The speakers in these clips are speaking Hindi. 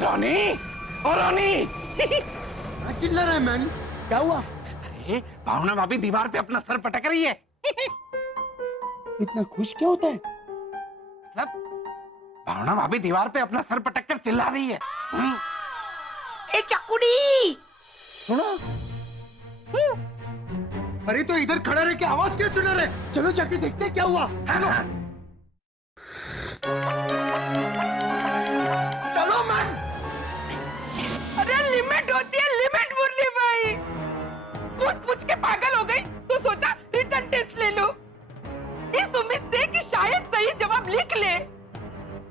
रोनी, ओ रोनी। क्या चिल्ला रहा है मैन? क्या हुआ? अरे भावना भाभी दीवार पे अपना सर पटक रही है। इतना खुश क्या होता है? मतलब भावना भाभी दीवार पे अपना सर पटक कर चिल्ला रही है। ए चकुड़ी, सुना? अरे तो इधर खड़ा रह के आवाज क्या सुना रहे? चलो जाके देखते हैं क्या हुआ। चलो चलो मैन। अरे लिमिट होती है, लिमिट मुरली भाई। पूछ के पागल हो गई तो सोचा रिटर्न टेस्ट ले लो, इस उम्मीद से कि शायद सही जवाब लिख ले।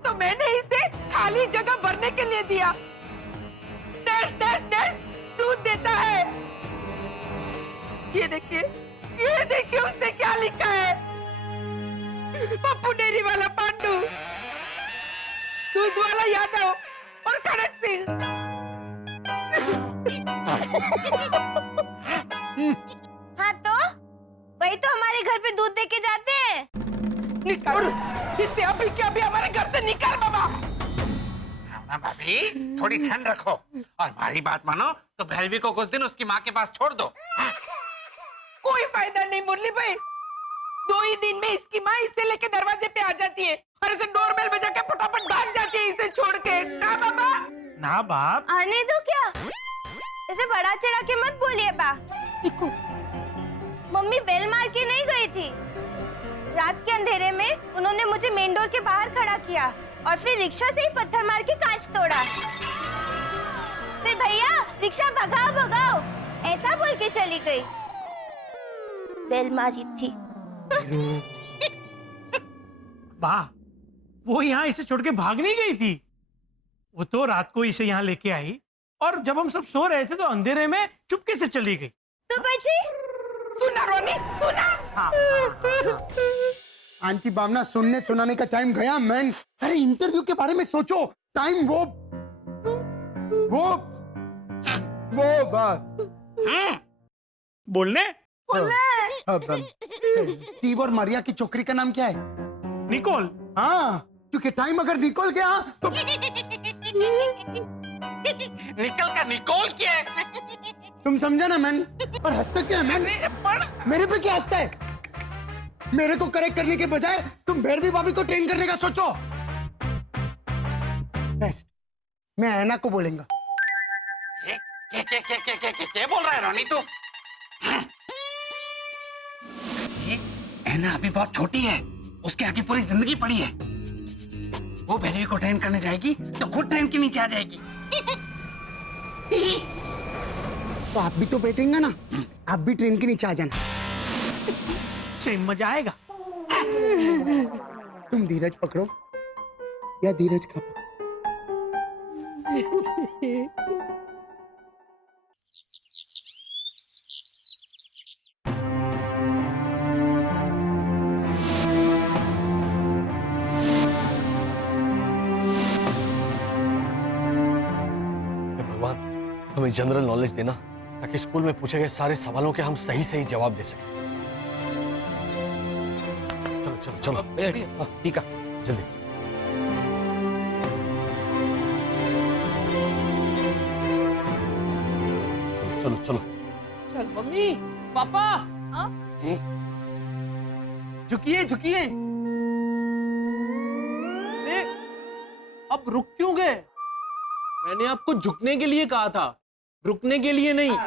तो मैंने इसे खाली जगह भरने के लिए दिया। डैश डैश डैश दूध देता है। ये देखिए उसने क्या लिखा है। पप्पू डेयरी वाला पांडू, दूध वाला यादव और खड़क सिंह। हाँ तो वही तो हमारे घर पे दूध देके जाते हैं। निकाल इससे अभी के अभी हमारे घर से निकाल बाबा। भावना भाभी थोड़ी ठंड रखो और हमारी बात मानो तो भैरवी को कुछ दिन उसकी माँ के पास छोड़ दो। कोई फायदा नहीं मुरली भाई, 2 ही दिन में इसकी माँ इसे लेके दरवाजे पे आ जाती है और इसे डोरबेल बजा के फटाफट भाग जाती है इसे छोड़ के। कहा बाबा? ना बाप, आने दो क्या, इसे बड़ा चढ़ा के मत बोलिए बा। मम्मी बेल मार के नहीं गई थी। रात के अंधेरे में उन्होंने मुझे मेन डोर के बाहर खड़ा किया और फिर रिक्शा से ही पत्थर मार के कांच तोड़ा। फिर भैया रिक्शा भगाओ भगाओ ऐसा बोल के चली गई। बेल मारी थी। वाह, वो यहाँ इसे छोड़ के भाग नहीं गई थी। वो तो रात को इसे यहाँ लेके आई और जब हम सब सो रहे थे तो अंधेरे में चुपके से चली गई। तो बची सुना रोनी, सुना। आंटी भावना, सुनने सुनाने का टाइम गया मैन। अरे इंटरव्यू के बारे में सोचो। टाइम वो बात बोलने स्टीव और मारिया की छोकरी का नाम क्या है? निकोल। हाँ, क्योंकि टाइम अगर निकल गया तो निकोल क्या है? तुम समझा ना मैन? और हंसता क्या है मैन? मेरे पे क्या हंसता है? मेरे को करेक्ट करने के बजाय तुम भैरवी भाभी को ट्रेन करने का सोचो। बेस्ट, मैं ऐना को बोलेंगा। क्या बोल रहा है रोनी तू? ऐना अभी बहुत छोटी है, उसके आगे पूरी जिंदगी पड़ी है। वो भैरवी को ट्रेन करने जाएगी तो खुद ट्रेन के नीचे आ जाएगी। तो आप भी तो बैठेंगे ना, आप भी ट्रेन के नीचे आ जाना। सेम मजा आएगा। तुम धीरज पकड़ो या धीरज खाओ। भगवान, हमें जनरल नॉलेज देना ताकि स्कूल में पूछे गए सारे सवालों के हम सही सही जवाब दे सकें। चलो चलो चलो ठीक है, जल्दी। चलो चलो चलो। मम्मी, पापा। झुकिए झुकिए। अब रुक क्यों गए? मैंने आपको झुकने के लिए कहा था, रुकने के लिए नहीं।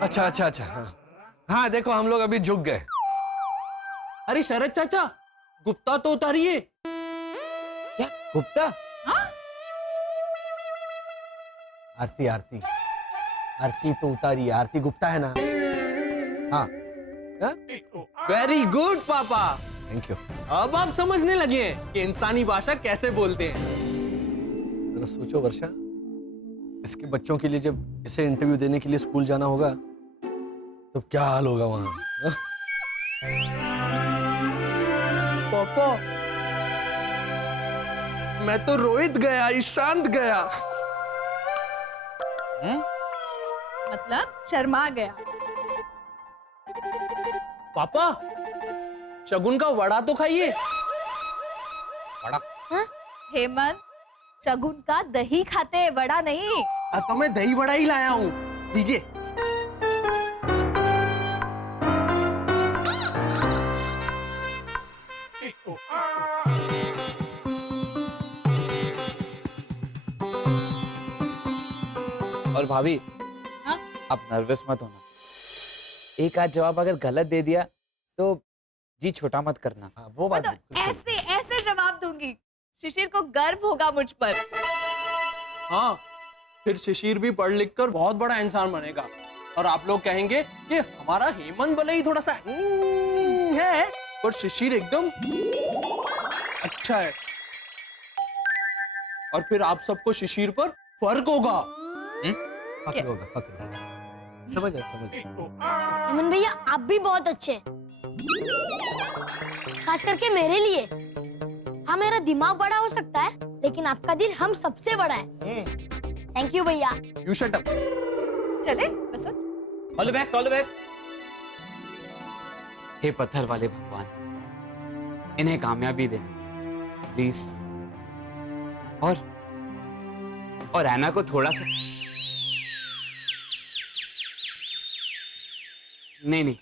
अच्छा अच्छा अच्छा, हाँ देखो हम लोग अभी झुक गए। अरे शरद चाचा, गुप्ता तो उतारिए। क्या गुप्ता? आरती आरती आरती तो उतारी, आरती गुप्ता है ना? हाँ। वेरी गुड पापा, थैंक यू। अब आप समझने लगे हैं कि इंसानी भाषा कैसे बोलते हैं। जरा सोचो वर्षा, इसके बच्चों के लिए जब इसे इंटरव्यू देने के लिए स्कूल जाना होगा तो क्या हाल होगा वहां। पापा, मैं तो रोहित गया, ईशांत गया। मतलब शर्मा गया। पापा, शगुन का वड़ा तो खाइए। बड़ा हेमंत, शगुन का दही खाते हैं, वड़ा नहीं। तो मैं दही बड़ा ही लाया हूँ, दीजिए। और भाभी, हाँ? आप नर्वस मत होना। एक आध जवाब अगर गलत दे दिया तो जी छोटा मत करना। हाँ, वो मैं बात तो बिल्कुल सही। ऐसे ऐसे जवाब दूंगी, शिशिर को गर्व होगा मुझ पर। हाँ, फिर शिशिर भी पढ़ लिख कर बहुत बड़ा इंसान बनेगा और आप लोग कहेंगे कि हमारा हेमंत भले ही थोड़ा सा है, पर शिशिर एकदम अच्छा है। और फिर आप सबको शिशिर पर फर्क होगा। फक्र होगा, फक्र होगा। समझ आया, समझ आया। हेमंत भैया आप भी बहुत अच्छे हैं। खास करके मेरे लिए। हाँ, मेरा दिमाग बड़ा हो सकता है, लेकिन आपका दिल हम सबसे बड़ा है। थैंक यू भैया। You shut up. चले Basant. All the best, all the best. हे पत्थर वाले भगवान, इन्हें कामयाबी देना प्लीज। और ऐना को थोड़ा सा नहीं,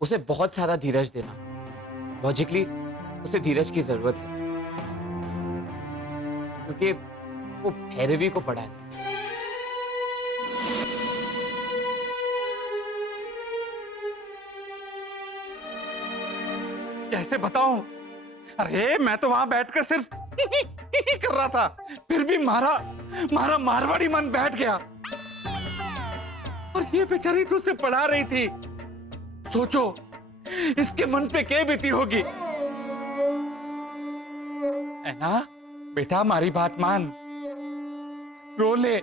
उसे बहुत सारा धीरज देना। लॉजिकली उसे धीरज की जरूरत है, क्योंकि वो भैरवी को पढ़ा है। कैसे बताऊं? अरे मैं तो वहां बैठकर सिर्फ कर रहा था, फिर भी मारा मारवाड़ी मन बैठ गया। और ये बेचारी तो उसे पढ़ा रही थी। सोचो इसके मन पे क्या बीती होगी। ऐना बेटा, हमारी बात मान, रो ले,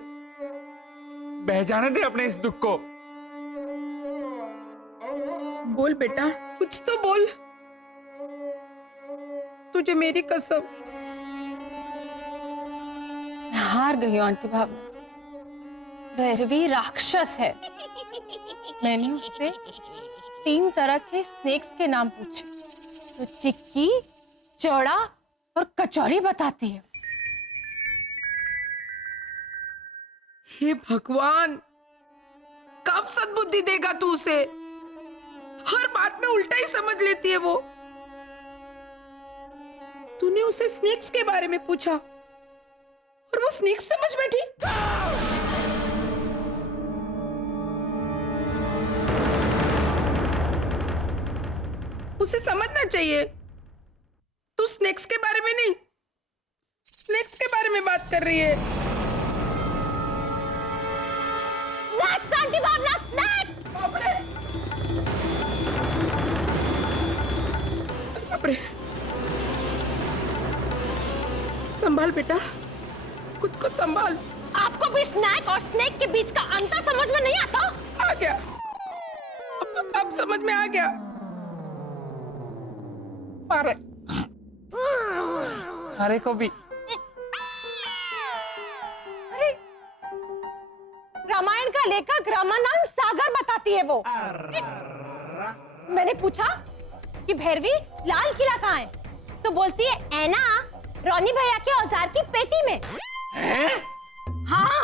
बह जाने दे अपने इस दुख को। बोल बेटा, कुछ तो बोल। तुझे मेरी कसम। मैं हार गई हूँ आंटी भावना। भैरवी राक्षस है। मैंने उससे 3 तरह के स्नेक्स के नाम पूछे तो चिक्की, चौड़ा और कचौड़ी बताती है। हे भगवान, कब सद्बुद्धि देगा तू उसे? हर बात में उल्टा ही समझ लेती है वो। तूने उसे स्नेक्स के बारे में पूछा और वो स्नेक्स समझ बैठी। उसे समझना चाहिए, तू स्नेक्स के बारे में नहीं, स्नेक्स के बारे में बात कर रही है। स्नैक्स आंटी भावना, स्नैक्स। बापरे। संभाल बेटा, खुद को संभाल। आपको भी स्नैक और स्नेक के बीच का अंतर समझ में नहीं आता? आ गया, अब समझ में आ गया। अरे को भी रामायण का लेखक रामानंद सागर बताती है वो। मैंने पूछा कि भैरवी लाल किला कहाँ है, तो बोलती है ऐना रोनी भैया के औजार की पेटी में। हाँ,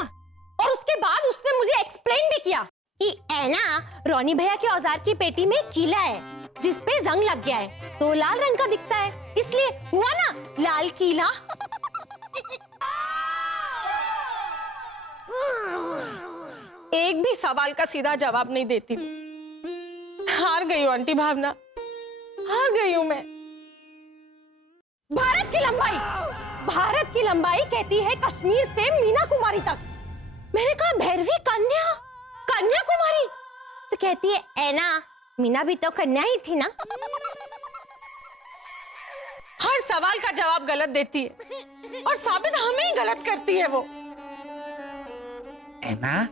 और उसके बाद उसने मुझे एक्सप्लेन भी किया कि ऐना रोनी भैया के औजार की पेटी में कीला है जिसपे जंग लग गया है, तो लाल रंग का दिखता है, इसलिए हुआ ना लाल कीला। एक भी सवाल का सीधा जवाब नहीं देती। हार गई हूँ आंटी भावना, हार गई हूँ मैं। भारत की लंबाई कहती है कश्मीर से मीना कुमारी तक। मैंने कहा भैरवी कन्याकुमारी, तो कहती है ऐना मीना भी तो कन्या ही थी ना। हर सवाल का जवाब गलत देती है और साबित हमें ही गलत करती है वो। ऐना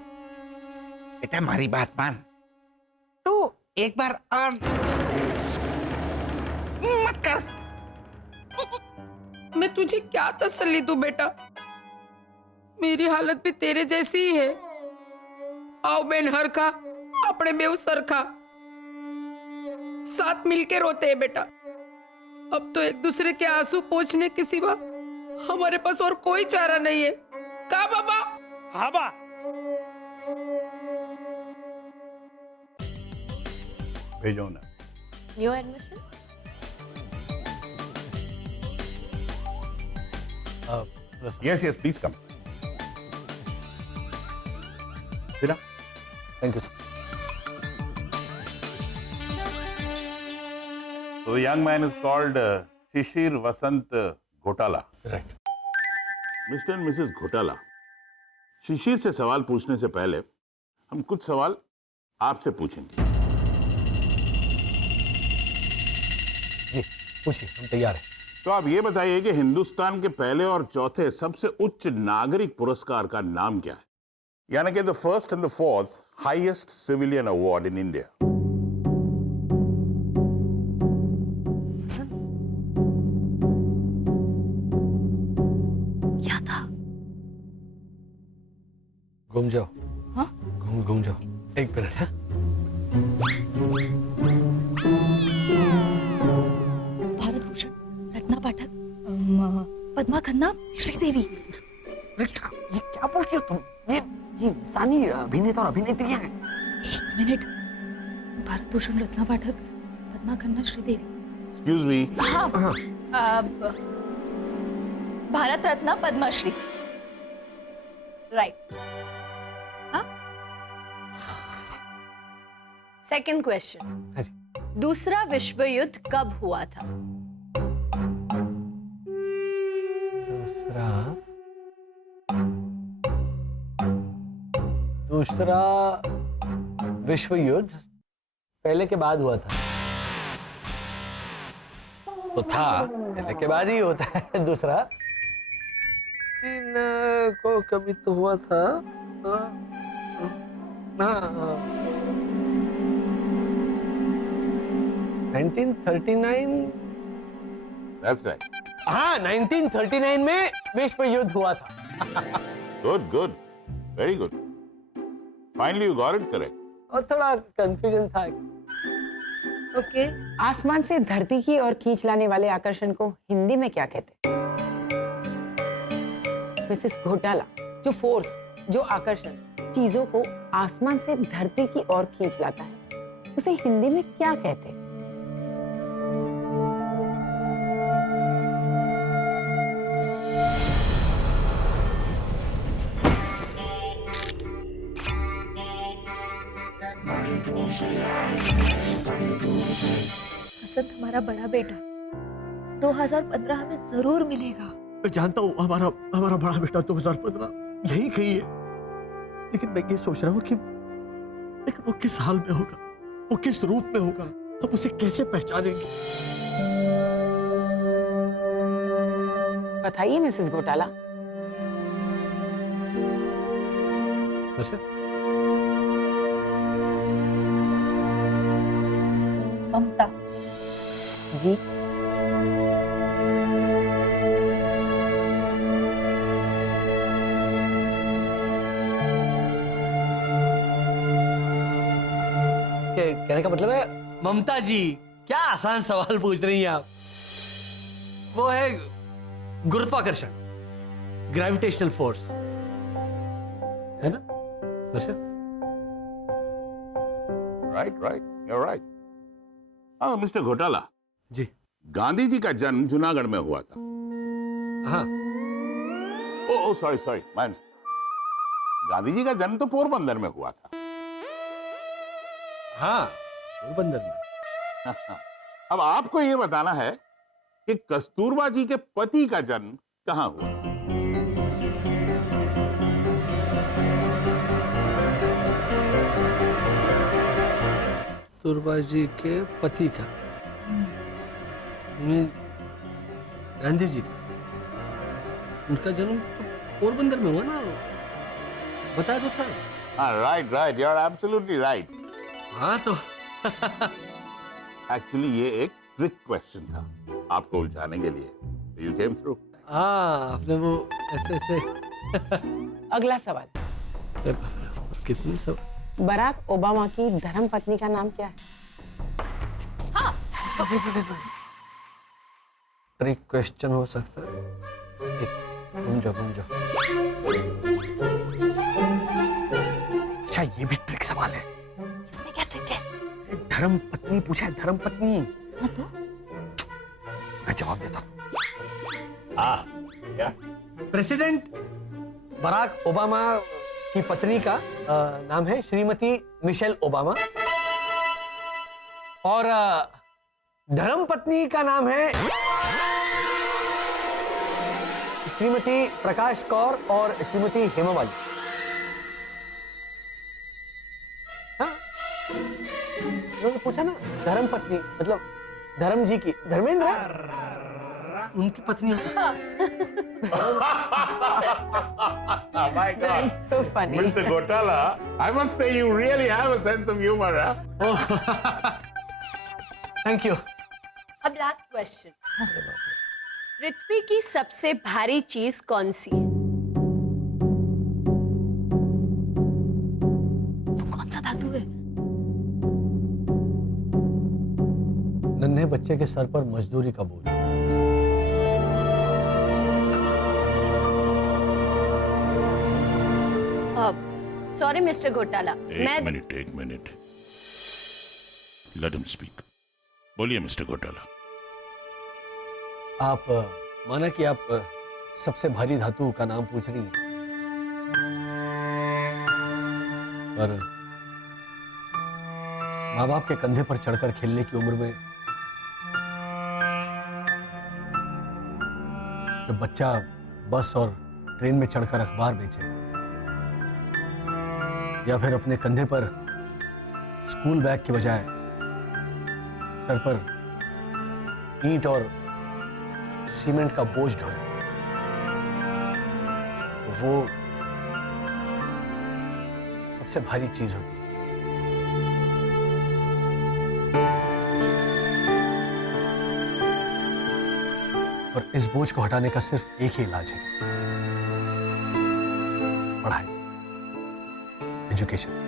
बेटा, हमारी बात मान, तू एक बार और मत कर। मैं तुझे क्या तसल्ली दूं बेटा, मेरी हालत भी तेरे जैसी ही है। आओ बेन हर का अपने बेव सर का, साथ मिलके रोते हैं बेटा। अब तो एक दूसरे के आंसू पोंछने के सिवा हमारे पास और कोई चारा नहीं है। का बाबा? हाँ बा। भेजो ना। New admission? Yes yes please come. Thank you sir. So the young man is called Shishir Vasant Ghotala. Right. Mister and Mrs घोटाला, शिशिर से सवाल पूछने से पहले हम कुछ सवाल आपसे पूछेंगे। जी पूछिए, हम तैयार हैं। तो आप ये बताइए कि हिंदुस्तान के पहले और चौथे सबसे उच्च नागरिक पुरस्कार का नाम क्या है? यानी कि the first and the fourth highest civilian award in India. क्या था? घूम जाओ। हाँ? घूम जाओ। एक मिनट है। भारत भूषण, रत्ना पाठक, पद्मा खन्ना, श्रीदेवी। ये क्या बोल रही हो तुम? ये इंसानी अभिनेता और अभिनेत्री है। एक minute, Bharat Bhushan, Ratna Pathak, Padma Khanna, Sridevi. Excuse me. हाँ, Bharat Ratna Padmashri. Right. Second question, दूसरा विश्व युद्ध कब हुआ था? दूसरा विश्व युद्ध पहले के बाद हुआ था। तो था, पहले के बाद ही होता है दूसरा। चीन को कभी तो हुआ था। हाँ 1939। That's right. हाँ 1939 में विश्व युद्ध हुआ था। Good, good, very good. Finally you got it correct. और थोड़ा कंफ्यूजन था। ओके। आसमान से धरती की ओर खींच लाने वाले आकर्षण को हिंदी में क्या कहते हैं? मिसेस घोटाला, जो फोर्स, जो आकर्षण चीजों को आसमान से धरती की ओर खींच लाता है, उसे हिंदी में क्या कहते हैं? हसन हमारा बड़ा बेटा 2015 में जरूर मिलेगा। मैं जानता हूँ हमारा बड़ा बेटा 2015 यही कही है, लेकिन मैं ये सोच रहा हूँ कि लेकिन वो किस हाल में होगा, वो किस रूप में होगा, हम उसे कैसे पहचानेंगे? बताइए मिसेस घोटाला। ममता जी। कहने का मतलब है ममता जी। क्या आसान सवाल पूछ रही हैं आप। वो है गुरुत्वाकर्षण, ग्रेविटेशनल फोर्स, है ना? Right, you're right. हाँ मिस्टर घोटाला जी। गांधी जी का जन्म जूनागढ़ में हुआ था। हाँ। ओ सॉरी गांधी जी का जन्म तो पोरबंदर में हुआ था। हाँ पोरबंदर में। अब आपको ये बताना है कि कस्तूरबा जी के पति का जन्म कहाँ हुआ? कस्तूरबा जी के पति का, गांधी जी का, उनका जन्म तो पोरबंदर में हुआ ना, बताया तो था। हाँ right, you are absolutely right. हाँ तो एक्चुअली ये एक ट्रिक क्वेश्चन था आपको उलझाने के लिए। You came through. हाँ आपने वो ऐसे अगला सवाल। कितने सवाल? बराक ओबामा की धर्म पत्नी का नाम क्या है? ट्रिक क्वेश्चन हो सकता है। घूम जाओ। अच्छा ये भी ट्रिक सवाल है। इसमें क्या ट्रिक है? धर्म पत्नी पूछा है, धर्म पत्नी। हाँ तो मैं जवाब देता हूँ। क्या? प्रेसिडेंट बराक ओबामा की पत्नी का नाम है श्रीमती मिशेल ओबामा और धर्म पत्नी का नाम है श्रीमती प्रकाश कौर और श्रीमती हेमामालिनी। हाँ? उन्होंने पूछा ना धर्म पत्नी मतलब धर्म जी की, धर्मेंद्र उनकी पत्नी। My God. So funny. Mr. Gotala, I must say you really have a sense of humor, huh? Thank you. अब लास्ट क्वेश्चन, पृथ्वी की सबसे भारी चीज कौन सी है? वो कौन सा धातु है? नन्हे बच्चे के सर पर मजदूरी का बोझ। सॉरी मिस्टर घोटाला, एक मिनट। Let him speak. बोलिए मिस्टर घोटाला। आप माना कि आप सबसे भारी धातु का नाम पूछ रही हैं, पर माँ बाप के कंधे पर चढ़कर खेलने की उम्र में जब बच्चा बस और ट्रेन में चढ़कर अखबार बेचे या फिर अपने कंधे पर स्कूल बैग के बजाय सर पर ईंट और सीमेंट का बोझ ढोए, तो वो सबसे भारी चीज होती है। और इस बोझ को हटाने का सिर्फ एक ही इलाज है, पढ़ाई, एजुकेशन।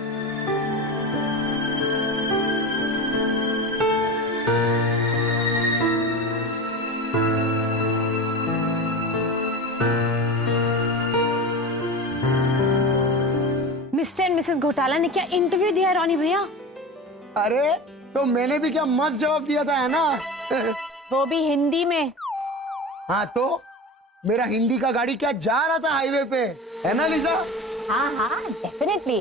मिस्टर एंड मिसेस घोटाला ने क्या इंटरव्यू दिया रॉनी भैया? अरे तो मैंने भी क्या मस्त जवाब दिया था, है ना? वो भी हिंदी में। हाँ तो मेरा हिंदी का गाड़ी क्या जा रहा था हाईवे पे, है ना लिसा? हाँ हाँ डेफिनेटली।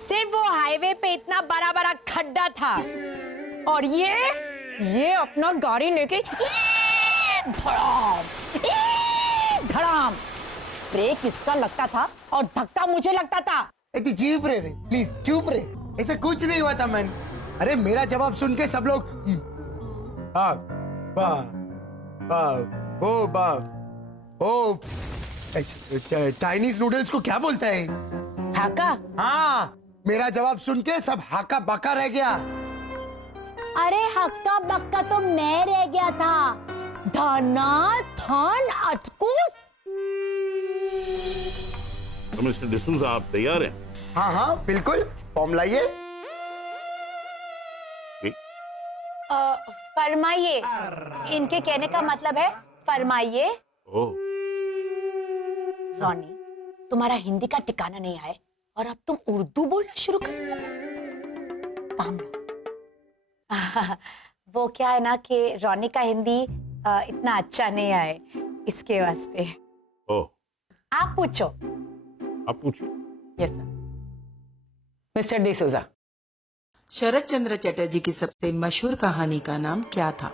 सिर्फ वो हाईवे पे इतना बड़ा बड़ा खड्डा था और ये अपना गाड़ी लेके धड़ाम। ब्रेक इसका लगता था और धक्का मुझे लगता था। इतनी चुप रहे प्लीज, चुप रहे, ऐसा कुछ नहीं हुआ था मैन। अरे मेरा जवाब सुन के सब लोग चाइनीज नूडल्स को क्या बोलता है? हाका? हाँ, मेरा जवाब सुन के सब हाका बाका रह गया। अरे हक्का बक्का तो मैं रह गया था। धना धन अटकूस। तो मिस्टर डिसूजा आप तैयार हैं? हाँ हाँ बिल्कुल, फॉर्म लाइए। फरमाइए, इनके कहने का मतलब है फरमाइए। रॉनी, तुम्हारा हिंदी का ठिकाना नहीं आए और अब तुम उर्दू बोलना शुरू कर दिया। काम लो। वो क्या है ना कि रॉनी का हिंदी इतना अच्छा नहीं आए, इसके वास्ते। आप पूछो। आप पूछो। Yes sir. मिस्टर डिसूजा, शरत चंद्र चटर्जी की सबसे मशहूर कहानी का नाम क्या था?